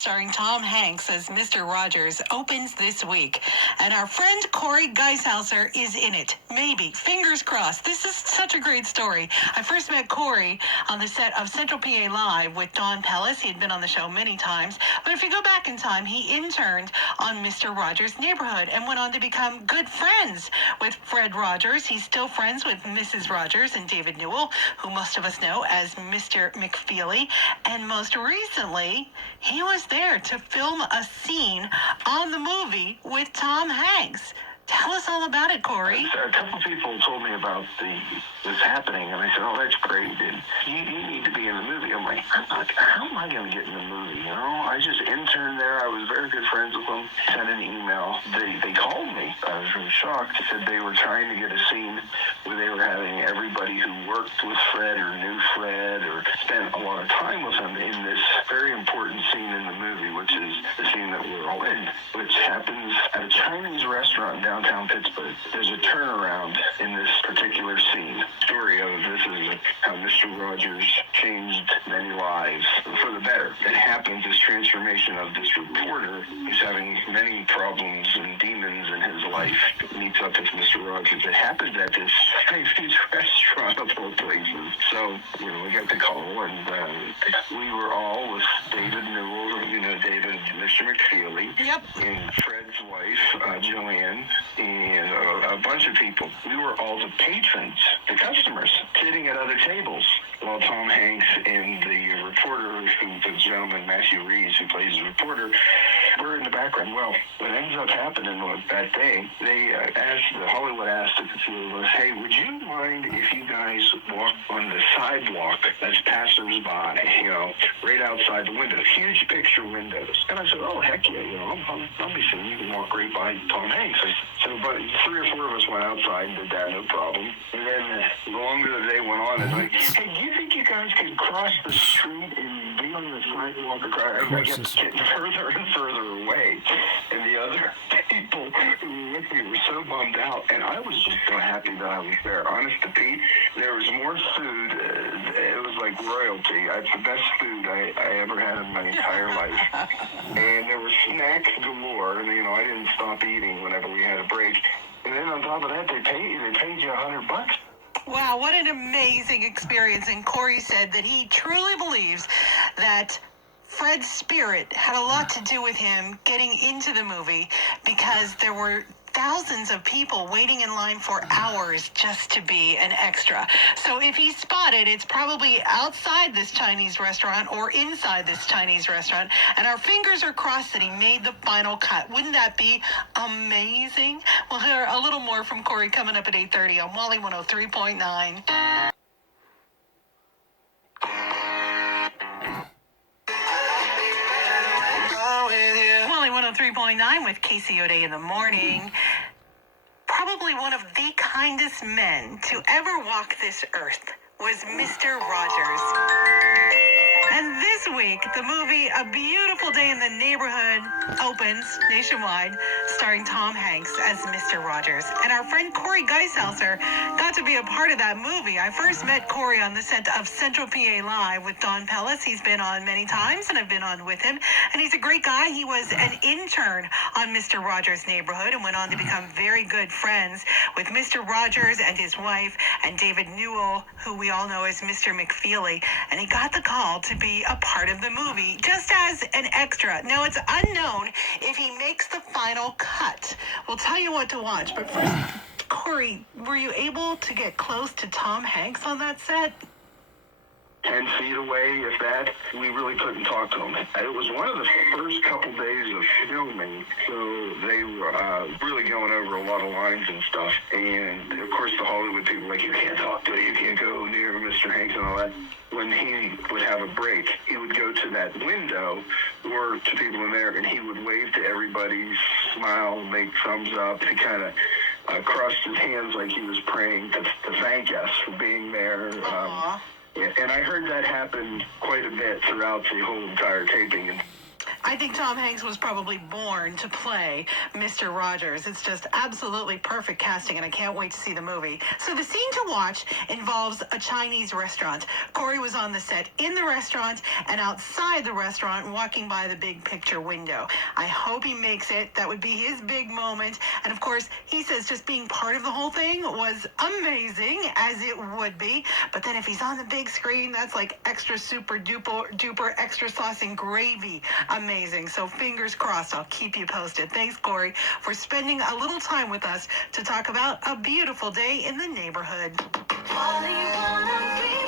Starring Tom Hanks as Mr. Rogers, opens this week. And our friend Cory is in it. Maybe. Fingers crossed. This is such a great story. I first met Cory on the set of Central PA Live with Don Pellis. He had been on the show many times. But if you go back in time, he interned on Mr. Rogers' Neighborhood and went on to become good friends with Fred Rogers. He's still friends with Mrs. Rogers and David Newell, who most of us know as Mr. McFeely. And most recently, he was there to film a scene on the movie with Tom Hanks. Tell us all about it, Cory. A couple people told me about this happening, and I said, "Oh, that's great. And you need to be in the movie." I'm like, how am I going to get in the movie? You know, I just interned there. I was very good friends with them. Sent an email. They called me. I was really shocked. They said they were trying to get a scene where they were having everybody who worked with Fred or knew Fred or spent a lot of time with him in this very important scene in the movie, which is the scene that we're all in, which happens at a Chinese restaurant downtown Pittsburgh. There's a turnaround in this particular scene. Story of this is how Mr. Rogers changed many lives for the better. It happens, this transformation of this reporter who's having many problems and demons in his life meets up with Mr. Rogers. It happened at this Chinese restaurant of all places. So, we got the call, and we were all with David Newell, David, Mr. McFeely, Yep. And Fred's wife, Joanne, and a bunch of people. We were all the patrons, the customers, sitting at other tables while Tom Hanks and the reporter, the gentleman, Matthew Reeves, who plays the reporter, were in the background. Well, what ends up happening was that day, Hollywood asked the two of us, "Hey, would you mind if you guys walk on the sidewalk that's passers-by, right outside the window, huge picture windows?" And I said, "Oh, heck yeah, I'll be sitting. You can walk right by Tom Hanks." So, but 3 or 4 of us went outside and did that, no problem. And then the longer the day went on, it's like, "Hey, do you think you guys could cross the street and be on the sidewalk?" I kept getting further and further away. And the other people who were with me were so bummed out. And I was just so happy that I was there. Honest to Pete, there was more food. It was like royalty. It's the best food I ever had in my entire life. And there were snacks galore. And, I didn't stop eating whenever we had a break. And then on top of that, they paid you $100. Wow, what an amazing experience. And Cory said that he truly believes that Fred's spirit had a lot to do with him getting into the movie, because there were thousands of people waiting in line for hours just to be an extra. So if he's spotted, it's probably outside this Chinese restaurant or inside this Chinese restaurant. And our fingers are crossed that he made the final cut. Wouldn't that be amazing? We'll hear a little more from Cory coming up at 8:30 on Wally 103.9. Wally 103.9 with Casey O'Day in the morning. Probably one of the kindest men to ever walk this earth was Mr. Rogers. And this week, the movie A Beautiful Day in the Neighborhood opens nationwide, starring Tom Hanks as Mr. Rogers. And our friend Cory got to be a part of that movie. I first met Cory on the set of Central PA Live with Don Pellis. He's been on many times, and I've been on with him. And he's a great guy. He was an intern on Mr. Rogers' Neighborhood and went on to become very good friends with Mr. Rogers and his wife and David Newell, who we all know as Mr. McFeely. And he got the call to be a part of the movie just as an extra. Now, it's unknown if he makes the final cut. We'll tell you what to watch, but first, Cory, were you able to get close to Tom Hanks on that set? 10 feet away, if that. We really couldn't talk to him. It was one of the first couple days of filming, so they were really going over a lot of lines and stuff. And, of course, the Hollywood people were like, "You can't talk to him, you can't go near Mr. Hanks," and all that. When he would have a break, he would go to that window or to people in there, and he would wave to everybody, smile, make thumbs up. He kind of crossed his hands like he was praying to thank us for being there. And I heard that happen quite a bit throughout the whole entire taping. I think Tom Hanks was probably born to play Mr. Rogers. It's just absolutely perfect casting, and I can't wait to see the movie. So the scene to watch involves a Chinese restaurant. Cory was on the set in the restaurant and outside the restaurant walking by the big picture window. I hope he makes it. That would be his big moment. And of course, he says just being part of the whole thing was amazing, as it would be. But then if he's on the big screen, that's like extra super duper extra sauce and gravy. Amazing. So fingers crossed. I'll keep you posted. Thanks, Cory, for spending a little time with us to talk about a beautiful day in the neighborhood. All you wanna be